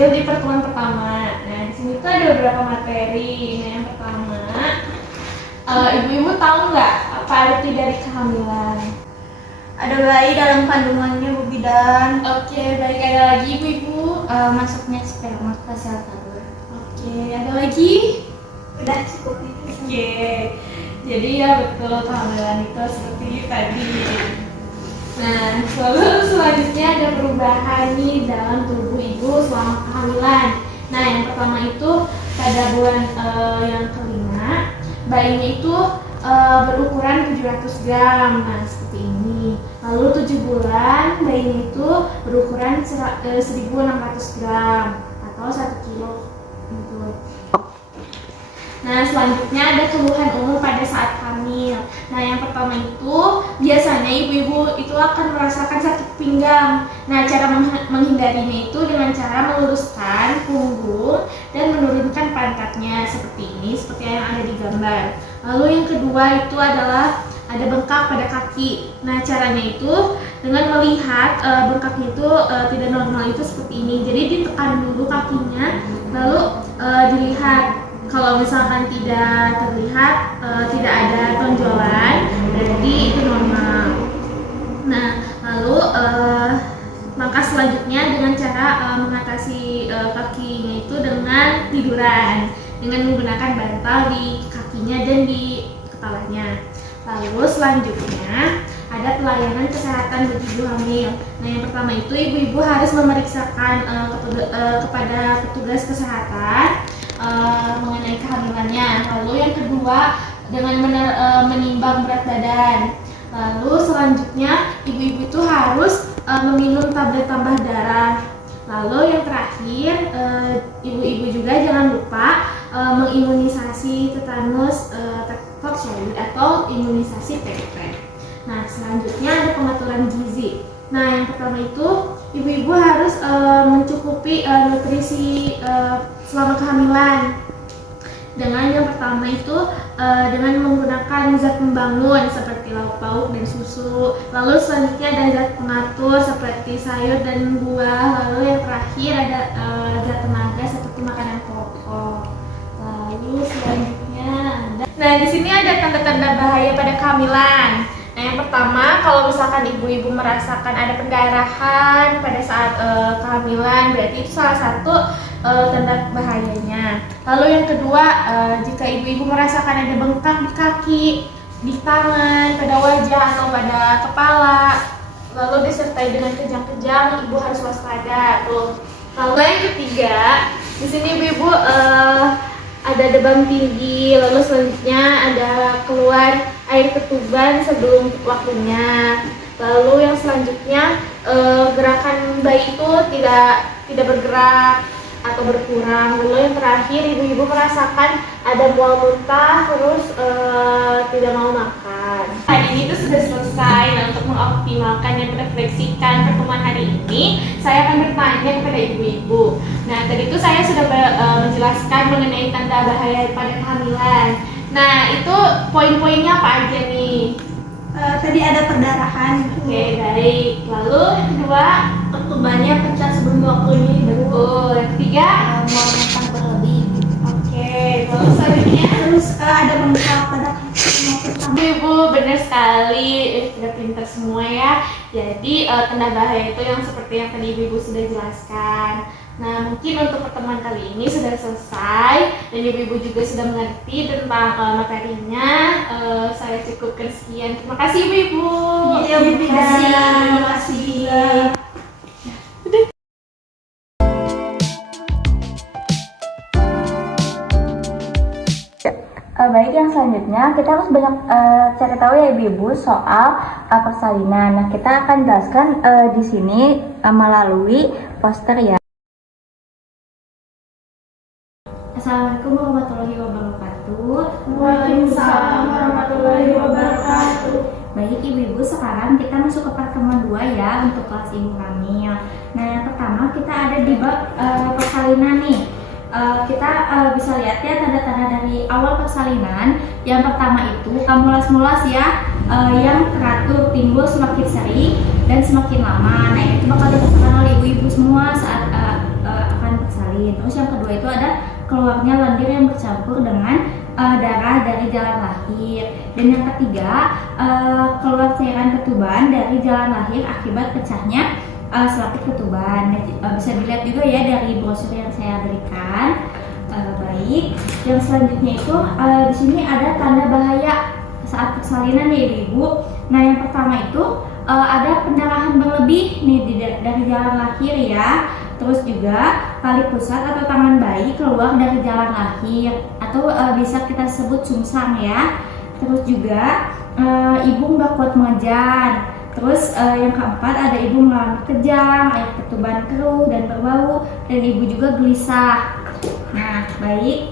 ambil di pertemuan pertama. Nah, di sini tuh ada beberapa materi. Nah, yang pertama, ibu-ibu tahu nggak apa arti dari kehamilan? Ada bayi dalam kandungannya, Bu Bidan. Oke, baik. Ada lagi ibu-ibu? Masuknya sperma ke sel telur. Oke, ada lagi? Udah cukup itu. Oke, jadi ya betul kehamilan itu seperti tadi. Nah, lalu selanjutnya ada perubahan nih dalam tubuh ibu selama kehamilan. Nah, yang pertama itu pada bulan yang kelima, bayinya itu berukuran 700 gram. Nah, seperti ini. Lalu 7 bulan, bayinya itu berukuran 1600 gram atau 1 kilo. Gitu. Nah, selanjutnya ada keluhan umum pada saat hamil. Nah, yang pertama itu biasanya ibu-ibu itu akan merasakan sakit pinggang. Nah, cara menghindarinya itu dengan cara meluruskan punggung dan menurunkan pantatnya seperti ini, seperti yang ada di gambar. Lalu yang kedua itu adalah ada bengkak pada kaki. Nah, caranya itu dengan melihat bengkaknya itu tidak normal itu seperti ini. Jadi ditekan dulu kakinya, lalu dilihat. Kalau misalkan tidak terlihat, tidak ada tonjolan, berarti itu normal. Nah, lalu langkah selanjutnya dengan cara mengatasi kakinya itu dengan tiduran, dengan menggunakan bantal di kakinya dan di kepalanya. Lalu selanjutnya ada pelayanan kesehatan bagi ibu hamil. Nah, yang pertama itu ibu-ibu harus memeriksakan kepada petugas kesehatan mengenai kehamilannya. Lalu yang kedua dengan menimbang berat badan. Lalu selanjutnya ibu-ibu itu harus meminum tablet tambah darah. Lalu yang terakhir ibu-ibu juga jangan lupa mengimunisasi tetanus toksoid atau imunisasi TB. Nah, selanjutnya ada pengaturan gizi. Nah, yang pertama itu ibu-ibu harus mencukupi nutrisi selama kehamilan. Dengan yang pertama itu dengan menggunakan zat pembangun seperti lauk pauk dan susu. Lalu selanjutnya ada zat pengatur seperti sayur dan buah. Lalu yang terakhir ada zat tenaga seperti makanan pokok. Lalu selanjutnya ada. Nah, di sini ada tanda-tanda bahaya pada kehamilan. Nah, yang pertama, kalau misalkan ibu-ibu merasakan ada pendarahan pada saat kehamilan, berarti itu salah satu tanda bahayanya. Lalu yang kedua, jika ibu-ibu merasakan ada bengkak di kaki, di tangan, pada wajah atau pada kepala, lalu disertai dengan kejang-kejang, ibu harus waspada. Tuh. Lalu yang ketiga, di sini ibu-ibu ada demam tinggi, lalu selanjutnya ada keluar air ketuban sebelum waktunya. Lalu yang selanjutnya gerakan bayi itu tidak bergerak atau berkurang. Lalu yang terakhir ibu-ibu merasakan ada mual muntah terus tidak mau makan. Hari ini itu sudah selesai. Nah, untuk mengoptimalkan dan merefleksikan pertemuan hari ini, saya akan bertanya kepada ibu-ibu. Nah, tadi itu saya sudah menjelaskan mengenai tanda bahaya pada kehamilan. Nah, itu poin-poinnya apa aja nih? Tadi ada perdarahan. Oke, baik. Lalu yang kedua, Ketubannya pecah sebelum waktunya. betul. Yang ketiga, Mau makan berlebih. oke. Lalu selanjutnya, Terus ada bengkak pada kaki. ibu benar sekali, sudah pintar semua ya. Jadi tanda bahaya itu yang seperti yang tadi ibu sudah jelaskan. Nah, mungkin untuk pertemuan kali ini sudah selesai dan ibu-ibu juga sudah mengerti tentang materinya. Saya cukupkan sekian. Terima kasih ibu-ibu. Iya, Bu Bidan. Terima kasih. Baik, yang selanjutnya kita harus banyak cari tahu ya ibu-ibu soal persalinan. Nah, kita akan jelaskan di sini melalui poster ya. Assalamualaikum warahmatullahi wabarakatuh. Waalaikumsalam warahmatullahi wabarakatuh. Baik ibu-ibu, sekarang kita masuk ke pertemuan 2 ya untuk kelas ibu hamil. Nah, yang pertama kita ada di bab persalinan nih. Kita bisa lihat ya tanda-tanda dari awal persalinan. Yang pertama itu mulas-mulas ya, yang teratur timbul semakin sering dan semakin lama. Nah, itu bakal dirasakan oleh ibu-ibu semua saat akan bahan bersalin. Terus yang kedua itu ada keluarnya lendir yang bercampur dengan darah dari jalan lahir. Dan yang ketiga, keluar cairan ketuban dari jalan lahir akibat pecahnya selaput ketuban. Bisa dilihat juga ya dari brosur yang saya berikan. Baik, yang selanjutnya itu di sini ada tanda bahaya saat persalinan ya ibu. Nah yang pertama itu ada pendarahan berlebih nih dari jalan lahir ya. Terus juga tali pusat atau tangan bayi keluar dari jalan lahir atau bisa kita sebut sungsang ya. Terus juga ibu nggak kuat mengejar. Terus yang keempat ada ibu mengalami kejang, air ketuban keruh dan berbau, dan ibu juga gelisah. Nah baik,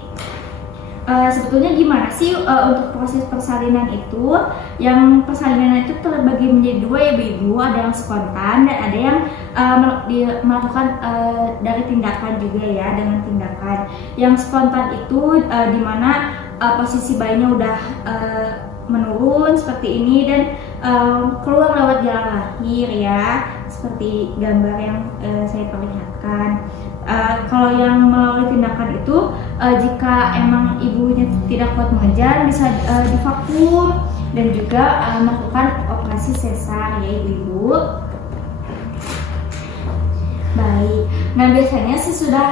sebetulnya gimana sih untuk proses persalinan itu? Yang persalinan itu terbagi menjadi dua ya ibu, ada yang spontan dan ada yang melakukan dari tindakan juga ya, dengan tindakan. Yang spontan itu dimana posisi bayinya udah menurun seperti ini dan keluar lewat jalan lahir ya, seperti gambar yang saya perlihatkan. Kalau yang melalui tindakan itu jika emang ibunya tidak kuat mengejar bisa divakum dan juga melakukan operasi sesar ya ibu-ibu. Baik, nah biasanya sesudah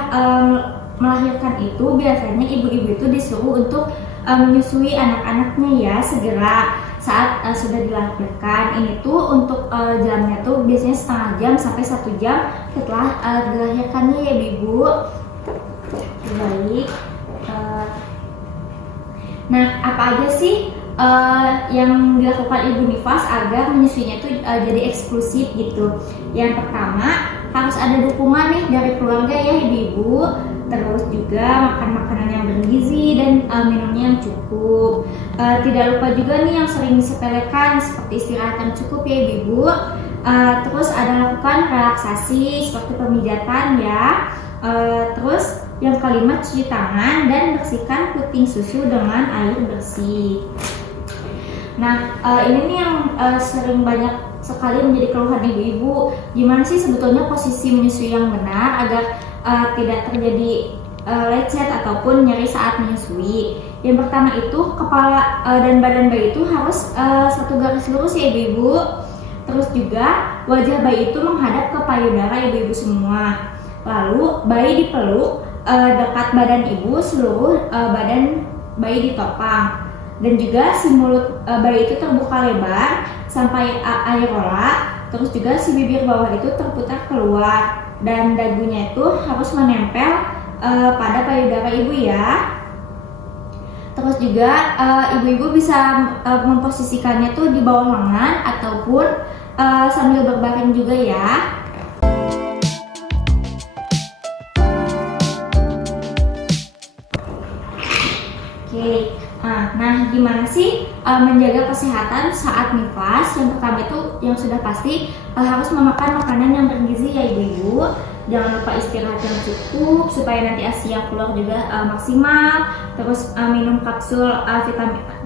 melahirkan itu biasanya ibu-ibu itu disuruh untuk menyusui anak-anaknya ya segera saat sudah dilahirkan. Ini tuh untuk jamnya tuh biasanya setengah jam sampai 1 jam setelah dilahirkannya ya ibu. Baik. Nah apa aja sih yang dilakukan ibu nifas agar menyusuinya itu jadi eksklusif gitu? Yang pertama harus ada dukungan nih dari keluarga ya ibu-ibu. Terus juga makan makanan yang bergizi dan minumnya yang cukup. Tidak lupa juga nih yang sering disepelekan seperti istirahat yang cukup ya ibu. Terus ada lakukan relaksasi seperti pemijatan ya. Terus yang kelima cuci tangan dan bersihkan puting susu dengan air bersih. Nah ini nih yang sering banyak sekali menjadi keluhan ibu-ibu. Gimana sih sebetulnya posisi menyusui yang benar agar tidak terjadi lecet ataupun nyeri saat menyusui? Yang pertama itu kepala dan badan bayi itu harus satu garis lurus ya ibu-ibu. Terus juga wajah bayi itu menghadap ke payudara ibu-ibu semua. Lalu bayi dipeluk dekat badan ibu, seluruh badan bayi ditopang. Dan juga si mulut bayi itu terbuka lebar sampai areola. Terus juga si bibir bawah itu terputar keluar dan dagunya itu harus menempel pada payudara ibu ya. Terus juga ibu-ibu bisa memposisikannya tuh di bawah lengan ataupun sambil berbaring juga ya. Oke. Nah, gimana sih menjaga kesehatan saat nifas? Yang pertama itu yang sudah pasti harus memakan makanan yang bergizi ya ibu-ibu. Jangan lupa istirahat yang cukup supaya nanti ASI yang keluar juga maksimal. Terus minum kapsul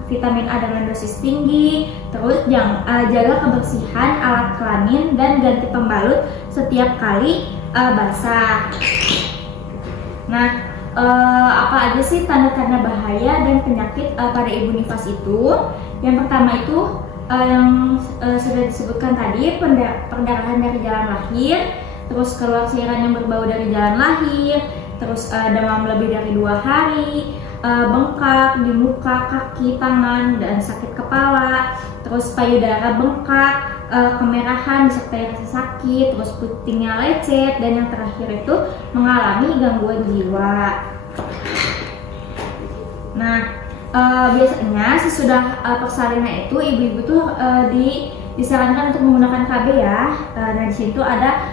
vitamin A dengan dosis tinggi. Terus jaga kebersihan alat kelamin dan ganti pembalut setiap kali basah. Nah, apa aja sih tanda-tanda bahaya dan penyakit pada ibu nifas itu? Yang pertama itu yang sudah disebutkan tadi, perdarahan dari jalan lahir, terus keluar cairan yang berbau dari jalan lahir, terus demam lebih dari 2 hari, bengkak di muka, kaki, tangan, dan sakit kepala, terus payudara bengkak, kemerahan disertai rasa sakit, terus putingnya lecet, dan yang terakhir itu mengalami gangguan jiwa. Nah, biasanya sesudah persalinan itu ibu-ibu tuh disarankan untuk menggunakan KB ya. Nah di situ ada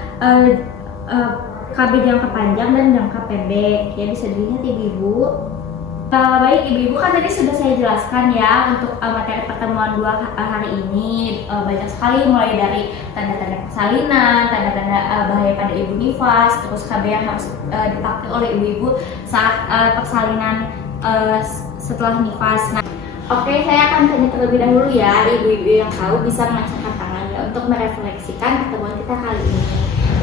KB jangka panjang dan jangka pendek ya, bisa dilihat ibu-ibu. Baik ibu-ibu, kan tadi sudah saya jelaskan ya untuk materi pertemuan 2 hari ini. Banyak sekali mulai dari tanda-tanda persalinan, tanda-tanda bahaya pada ibu nifas, terus KB yang harus dipakai oleh ibu-ibu saat persalinan setelah nifas. Nah, oke, saya akan tanya terlebih dahulu ya, ibu-ibu yang tahu bisa mengacungkan tangan ya untuk merefleksikan pertemuan kita kali ini.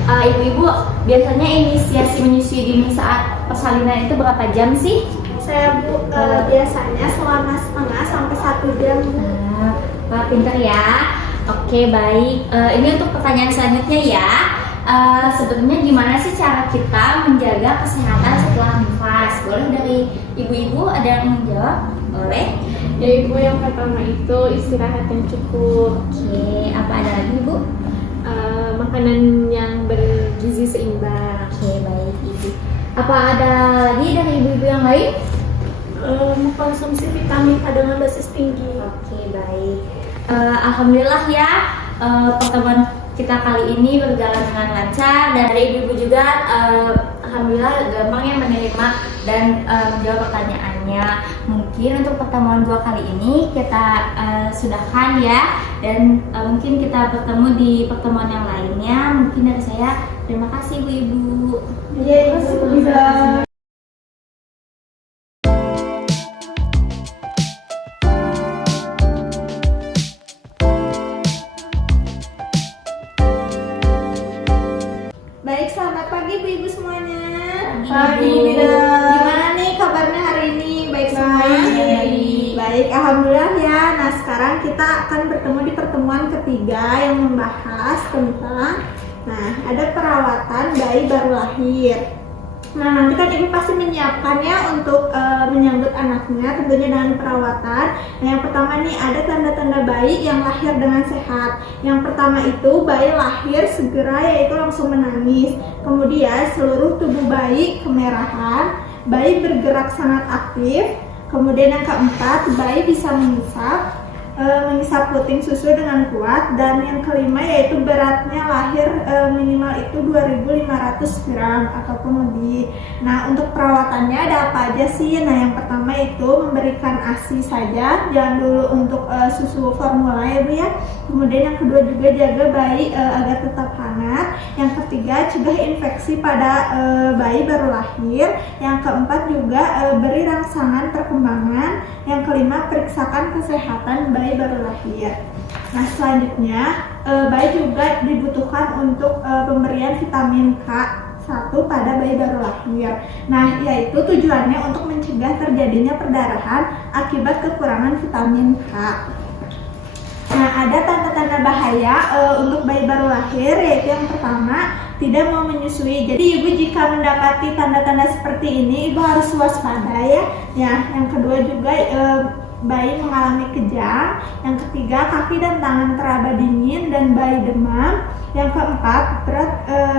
Ibu-ibu, biasanya inisiasi menyusui dini saat persalinan itu berapa jam sih? Saya Bu, biasanya selama setengah sampai 1 jam. Wah, pinter ya. Oke, baik. Ini untuk pertanyaan selanjutnya ya. Sebenarnya gimana sih cara kita menjaga kesehatan setelah nifas? Boleh dari ibu-ibu ada yang menjawab? Boleh. Ya Ibu, yang pertama itu istirahat yang cukup. Oke, apa ada lagi Ibu? Makanan yang bergizi seimbang. Oke, baik Ibu. Apa ada lagi dari ibu-ibu yang lain? Mengkonsumsi vitamin A dengan dosis tinggi. Oke, baik. Alhamdulillah ya, pertemuan kita kali ini berjalan dengan lancar dan dari ibu-ibu juga alhamdulillah gampang ya menerima dan menjawab pertanyaannya. Mungkin untuk pertemuan 2 kali ini kita sudahkan ya, dan mungkin kita bertemu di pertemuan yang lainnya. Mungkin dari saya terima kasih ibu-ibu. Iya, Ibu Bida. Baik, selamat pagi ibu-ibu semuanya. Pagi, Bu Bida. Gimana nih kabarnya hari ini? Baik semua? Baik. Baik, alhamdulillah ya. Nah, sekarang kita akan bertemu di pertemuan ketiga yang membahas tentang ada perawatan bayi baru lahir. Nah, nanti kan ibu pasti menyiapkannya untuk menyambut anaknya tentunya dengan perawatan. Nah, yang pertama nih ada tanda-tanda bayi yang lahir dengan sehat. Yang pertama itu bayi lahir segera yaitu langsung menangis. Kemudian seluruh tubuh bayi kemerahan, bayi bergerak sangat aktif. Kemudian yang keempat, bayi bisa mengisap puting susu dengan kuat, dan yang kelima yaitu beratnya lahir minimal itu 2.500 gram ataupun lebih. Nah, untuk perawatannya ada apa aja sih? Nah, yang pertama itu memberikan ASI saja, jangan dulu untuk susu formula ya Bu ya. Kemudian yang kedua juga jaga bayi agar tetap hangat. Yang ketiga cegah infeksi pada bayi baru lahir. Yang keempat juga beri rangsangan perkembangan. Yang kelima periksakan kesehatan bayi baru lahir. Nah, selanjutnya bayi juga dibutuhkan untuk pemberian vitamin K1 pada bayi baru lahir. Nah, yaitu tujuannya untuk mencegah terjadinya perdarahan akibat kekurangan vitamin K. Nah, ada tanda-tanda bahaya untuk bayi baru lahir, yaitu yang pertama tidak mau menyusui. Jadi ibu jika mendapati tanda-tanda seperti ini, ibu harus waspada ya. Yang kedua juga bayi mengalami kejang. Yang ketiga kaki dan tangan teraba dingin dan bayi demam. Yang keempat berat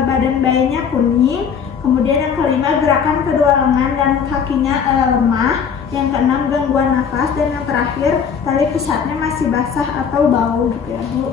badan bayinya kuning. Kemudian yang kelima gerakan kedua lengan dan kakinya lemah. Yang keenam gangguan nafas, dan yang terakhir tali pusatnya masih basah atau bau gitu ya Bu.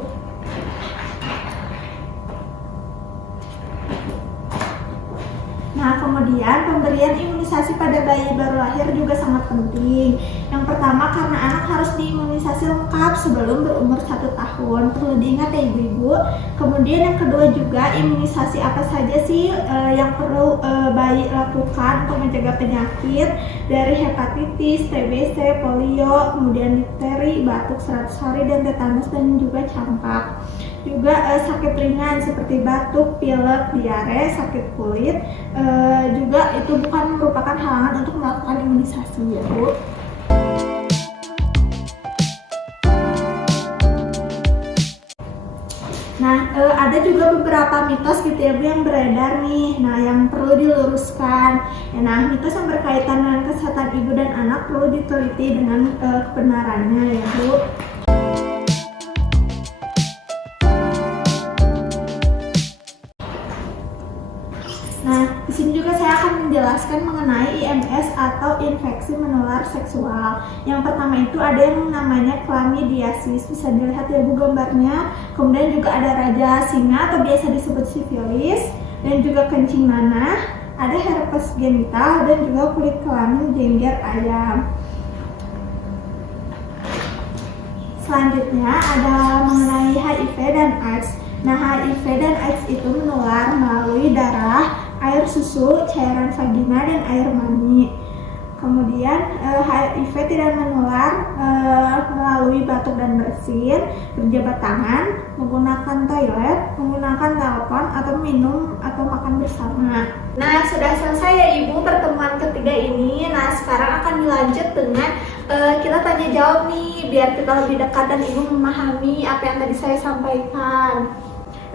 Nah, kemudian pemberian imunisasi pada bayi baru lahir juga sangat penting. Yang pertama karena anak harus diimunisasi lengkap sebelum berumur 1 tahun. Perlu diingat ya ibu-ibu. Kemudian yang kedua juga imunisasi apa saja sih yang perlu bayi lakukan untuk mencegah penyakit dari hepatitis, TBC, polio, kemudian difteri, batuk 100 hari, dan tetanus, dan juga campak. Juga sakit ringan seperti batuk, pilek, diare, sakit kulit juga itu bukan merupakan halangan untuk melakukan imunisasi ya Bu. Nah, ada juga beberapa mitos gitu ya Bu yang beredar nih. Nah, yang perlu diluruskan. Nah, mitos yang berkaitan dengan kesehatan ibu dan anak perlu diteliti dengan kebenarannya ya Bu. Nah, di sini juga saya akan menjelaskan mengenai IMS atau infeksi menular seksual. Yang pertama itu ada yang namanya chlamydiasis, bisa dilihat ya Bu gambarnya. Kemudian juga ada raja singa atau biasa disebut sifilis, dan juga kencing nanah, ada herpes genital, dan juga kulit kelamin jengger ayam. Selanjutnya ada mengenai HIV dan AIDS. Nah, HIV dan AIDS itu menular melalui darah, air susu, cairan vagina, dan air mani. Kemudian HIV tidak menular melalui batuk dan bersin, berjabat tangan, menggunakan toilet, menggunakan telepon, atau minum atau makan bersama. Nah, sudah selesai ya Ibu pertemuan ketiga ini. Nah, sekarang akan dilanjut dengan kita tanya jawab nih, biar kita lebih dekat dan Ibu memahami apa yang tadi saya sampaikan.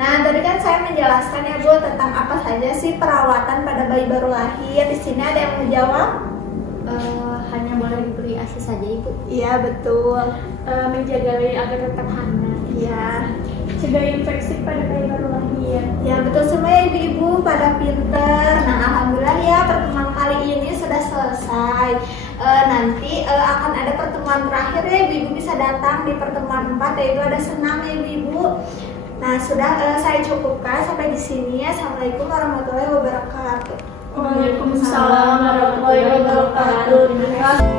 Nah, tadi kan saya menjelaskan ya Bu tentang apa saja sih perawatan pada bayi baru lahir. Di sini ada yang menjawab? Hanya boleh diberi ASI saja Ibu. Iya, betul. Menjaga bayi agar tetap hangat. Iya. Cegah infeksi pada bayi baru lahir. Ya, betul semua ya ibu-ibu pada pinter. Nah, alhamdulillah ya pertemuan kali ini sudah selesai. Nanti akan ada pertemuan terakhir ya ibu-ibu bisa datang di pertemuan 4, yaitu ada senam ya ibu-ibu. Nah, sudah saya cukupkan sampai di sini ya. Assalamualaikum warahmatullahi wabarakatuh. Waalaikumsalam warahmatullahi wabarakatuh. Terima kasih.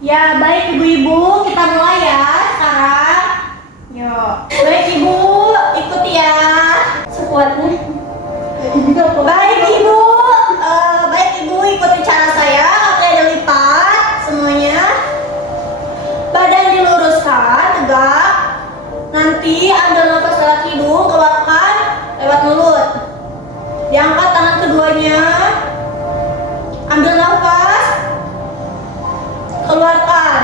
Ya, baik ibu-ibu, kita mulai ya sekarang. Yuk. Baik ibu, ikuti ya. Sekuatnya. Baik ibu, ikuti cara saya. Kaki ada lipat semuanya. Badan diluruskan, tegak. Nanti ambil nafas lewat hidung, keluarkan lewat mulut. Diangkat tangan keduanya. Ambil nafas, keluarkan.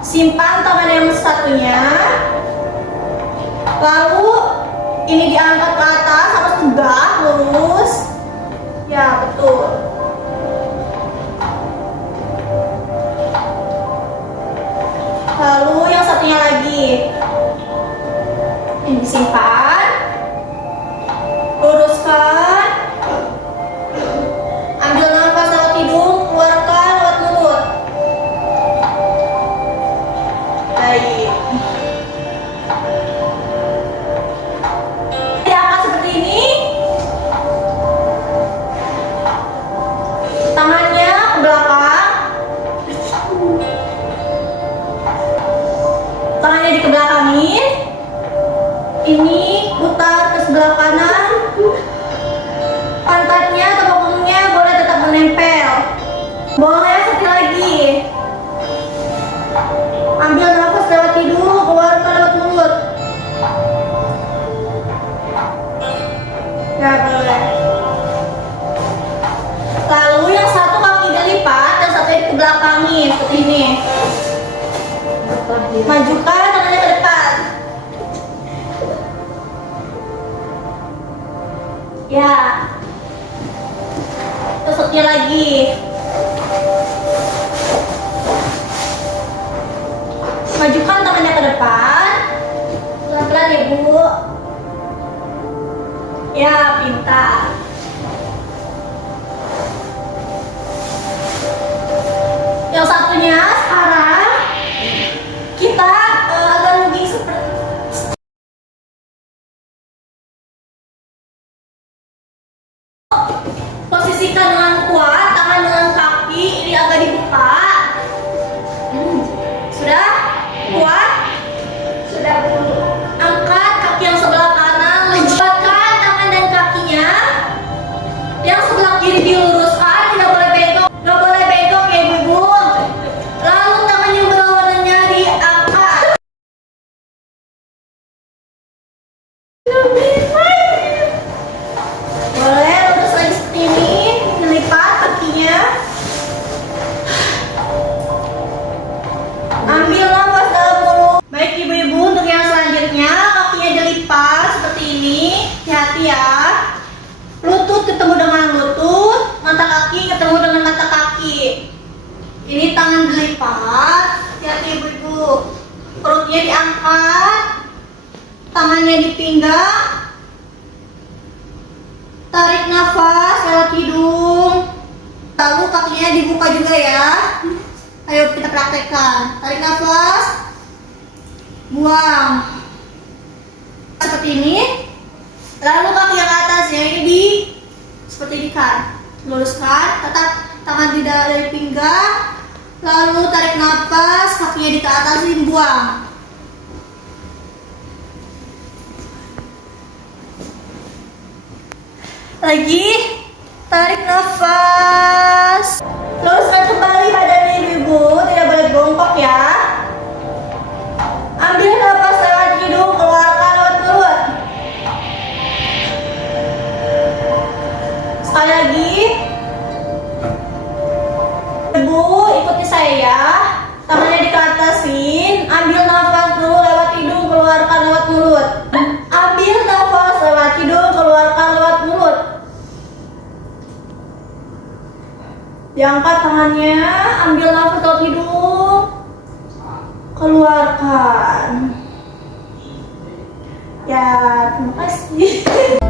Simpan tangan yang satunya. Lalu ini diangkat ke atas sampai tegak, lurus. Ya, betul. Lalu yang satunya lagi. Ini disimpan. Luruskan. Ambil nafas lewat hidung, keluarkan lewat mulut. Baik. Diangkat seperti ini. Tangannya ke belakang. Tangannya dikebelakangin. Ini putar ke sebelah kanan. Pantatnya atau bokongnya boleh tetap menempel. Boleh sekali lagi. Ambil nafas lewat hidung, keluarkan lewat mulut. Ya, boleh. Lalu yang satu kaki dilipat dan satu dikebelakangin seperti ini. Majukan tangannya ke depan. Ya. Terus setia lagi. Majukan tangannya ke depan. Pelan-pelan ya Bu. Ya, pintar. Yang satunya sekarang kita agak lebih seperti posisikan dengan kuat, tangan dengan kaki ini agak dibuka. Sudah? Kuat? Sudah Bu. Angkat kaki yang sebelah kanan, lembutkan tangan dan kakinya. Yang sebelah kiri diluruskan, tidak boleh bengkok. Nggak boleh bengkok ya ibu-ibu. Lalu tangan yang berlawanannya diangkat. Boleh lurus lagi seperti ini, melipat kakinya. Ambil nafas dalam mulut. Baik ibu-ibu, untuk yang selanjutnya kakinya dilipat seperti ini. Hati-hati ya. Lutut ketemu dengan lutut, mata kaki ketemu dengan mata kaki. Ini tangan dilipat. Hati-hati ibu-ibu. Perutnya diangkat, tangannya dipinggang. Tarik nafas lewat hidung. Lalu kakinya dibuka juga ya. Ayo kita praktekkan. Tarik nafas. Buang. Seperti ini. Lalu kaki yang atasnya ini seperti diikat. Luruskan. Tetap tangan tidak dari pinggang. Lalu tarik nafas, kakinya di ke atasin, buang. Lagi, tarik nafas. Luruskan kembali badan ibu, tidak boleh bongkok ya. Ambil nafas lewat hidung, keluarkan lewat mulut. Sekali lagi. Ibu, ikuti saya ya. Tangannya dikatasin, ambil nafas dulu lewat hidung, keluarkan lewat mulut. Ambil nafas lewat hidung, keluarkan lewat mulut. Diangkat tangannya, ambil nafas lewat hidung, keluarkan. Ya, terima kasih.